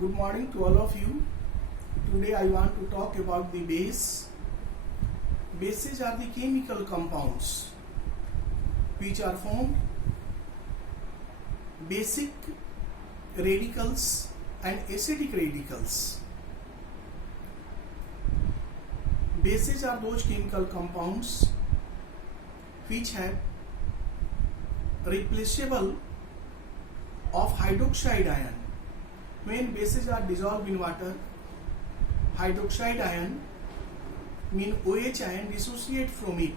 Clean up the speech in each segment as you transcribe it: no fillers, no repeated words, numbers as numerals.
Good morning to all of you. Today I want to talk about the base. Bases are the chemical compounds which are formed basic radicals and acidic radicals. Bases are those chemical compounds which have replaceable of hydroxide ion. When bases are dissolved in water, hydroxide ion mean OH ion dissociate from it.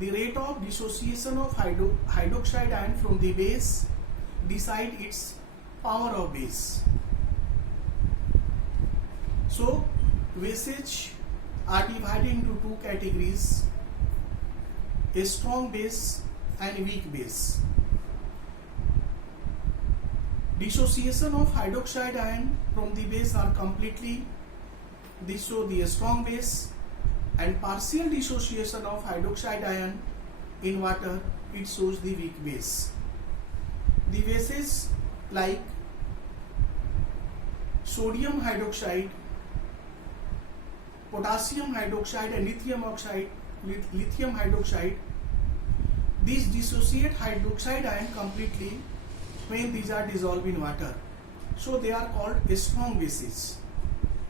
The rate of dissociation of hydroxide ion from the base decide its power of base. So bases are divided into two categories: a strong base and weak base. Dissociation of hydroxide ion from the base are completely, this shows the strong base, and partial dissociation of hydroxide ion in water, it shows the weak base. The bases like sodium hydroxide, potassium hydroxide and lithium hydroxide, these dissociate hydroxide ion completely when these are dissolved in water. So they are called strong bases.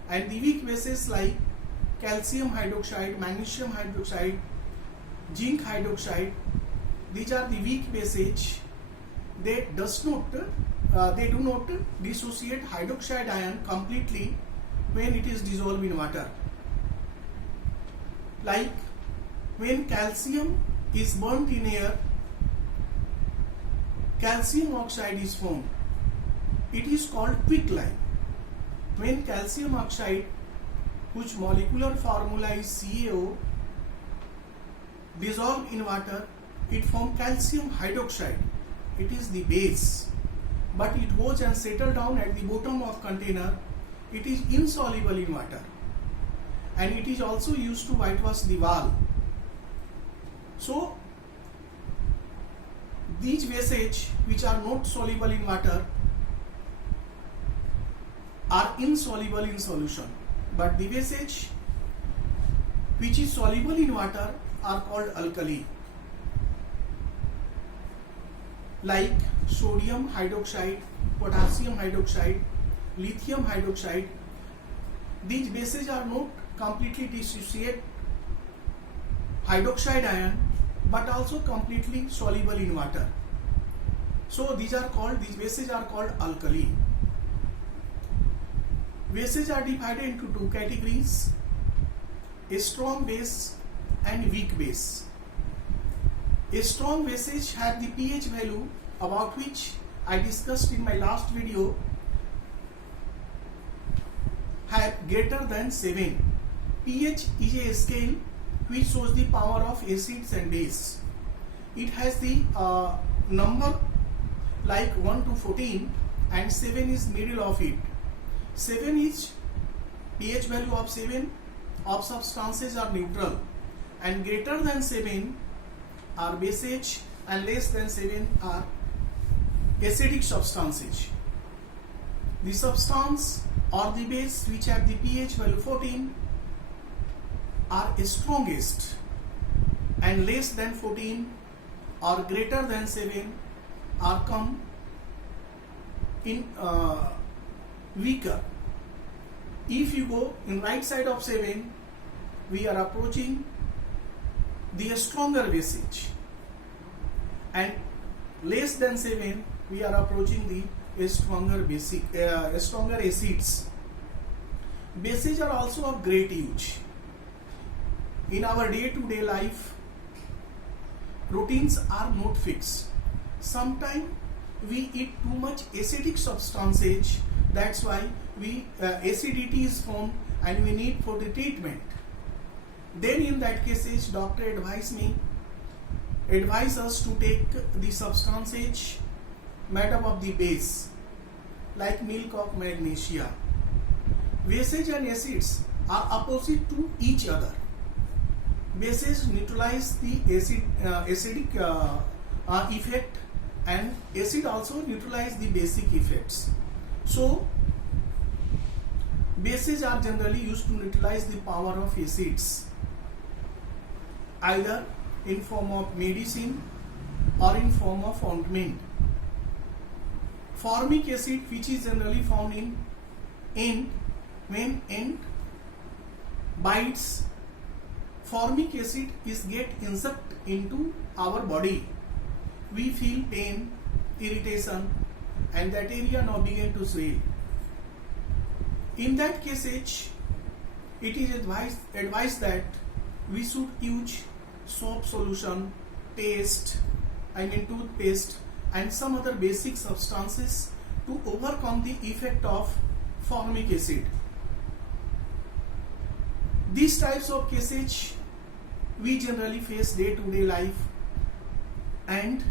And the weak bases like calcium hydroxide, magnesium hydroxide, zinc hydroxide, these are the weak bases. They do not dissociate hydroxide ion completely when it is dissolved in water. Like when calcium is burnt in air, calcium oxide is formed. It is called quicklime. When calcium oxide, whose molecular formula is CaO, dissolved in water, it forms calcium hydroxide. It is the base, but it goes and settles down at the bottom of container. It is insoluble in water, and it is also used to whitewash the wall. So these bases which are not soluble in water are insoluble in solution, but the bases which is soluble in water are called alkali, like sodium hydroxide, potassium hydroxide, lithium hydroxide. These bases are not completely dissociate hydroxide ion but also completely soluble in water. So these bases are called alkali. Bases are divided into two categories: a strong base and weak base. A strong bases have the pH value about which I discussed in my last video, have greater than 7. pH is a scale which shows the power of acids and base. It has the number like 1 to 14 and 7 is middle of it. 7 is pH value of 7 of substances are neutral, and greater than 7 are bases and less than 7 are acidic substances. The substance or the base which have the pH value 14 are strongest, and less than 14 or greater than 7 are come in weaker. If you go in right side of 7, we are approaching the stronger bases, and less than 7 we are approaching the stronger acids. Bases are also of great use in our day-to-day life. Routines are not fixed. Sometimes we eat too much acidic substances, that's why acidity is formed and we need for the treatment. Then in that case, doctor advise us to take the substances made up of the base, like milk of magnesia. Bases and acids are opposite to each other. Bases neutralize the acidic effect, and acid also neutralize the basic effects. So bases are generally used to neutralize the power of acids, either in form of medicine or in form of ointment. Formic acid, which is generally found in ant, when ant bites, formic acid is get injected into our body. We feel pain, irritation, and that area now begin to swell. In that case, it is advised that we should use soap solution, toothpaste, and some other basic substances to overcome the effect of formic acid. These types of cases we generally face day-to-day life, and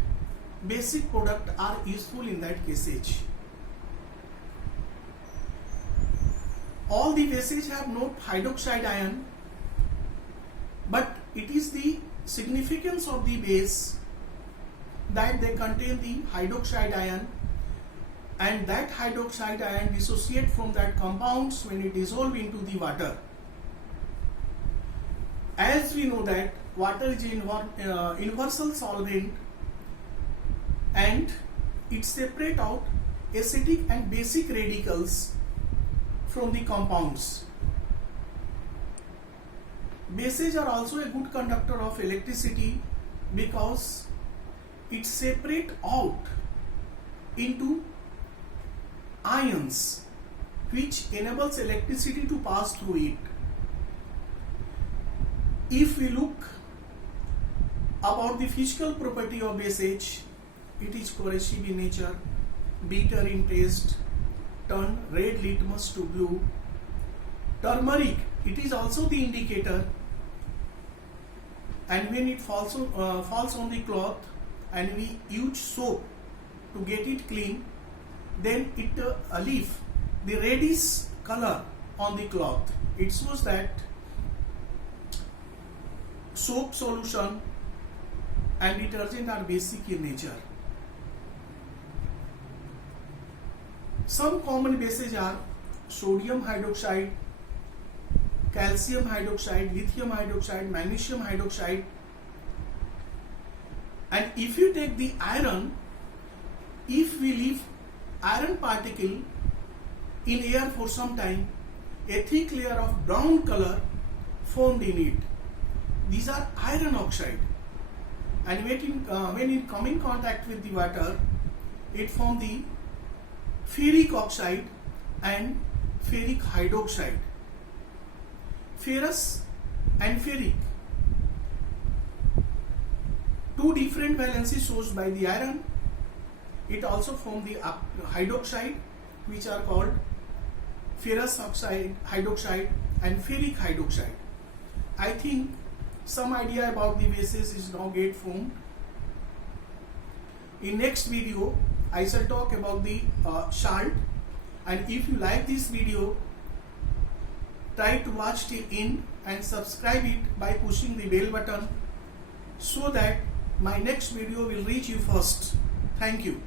basic products are useful in that cases. All the bases have no hydroxide ion, but it is the significance of the base that they contain the hydroxide ion, and that hydroxide ion dissociate from that compounds when it dissolve into the water. As we know that water is universal solvent, and it separate out acidic and basic radicals from the compounds. Bases are also a good conductor of electricity because it separate out into ions, which enables electricity to pass through it. If we look about the physical property of bases, it is corrosive in nature, bitter in taste, turn red litmus to blue. Turmeric, it is also the indicator, and when it falls on the cloth and we use soap to get it clean, then it leaves the reddish color on the cloth. It shows that soap solution and detergent are basic in nature. Some common bases are sodium hydroxide, calcium hydroxide, lithium hydroxide, magnesium hydroxide. And if you take the iron, if we leave iron particle in air for some time, a thick layer of brown color formed in it. These are iron oxide, and when it come in contact with the water, it forms the ferric oxide and ferric hydroxide. Ferrous and ferric, two different valencies shown by the iron. It also forms the hydroxide, which are called ferrous oxide, hydroxide, and ferric hydroxide. I think some idea about the bases is now get formed. In next video, I shall talk about the salt, and if you like this video, try to watch till end and subscribe it by pushing the bell button so that my next video will reach you first. Thank you.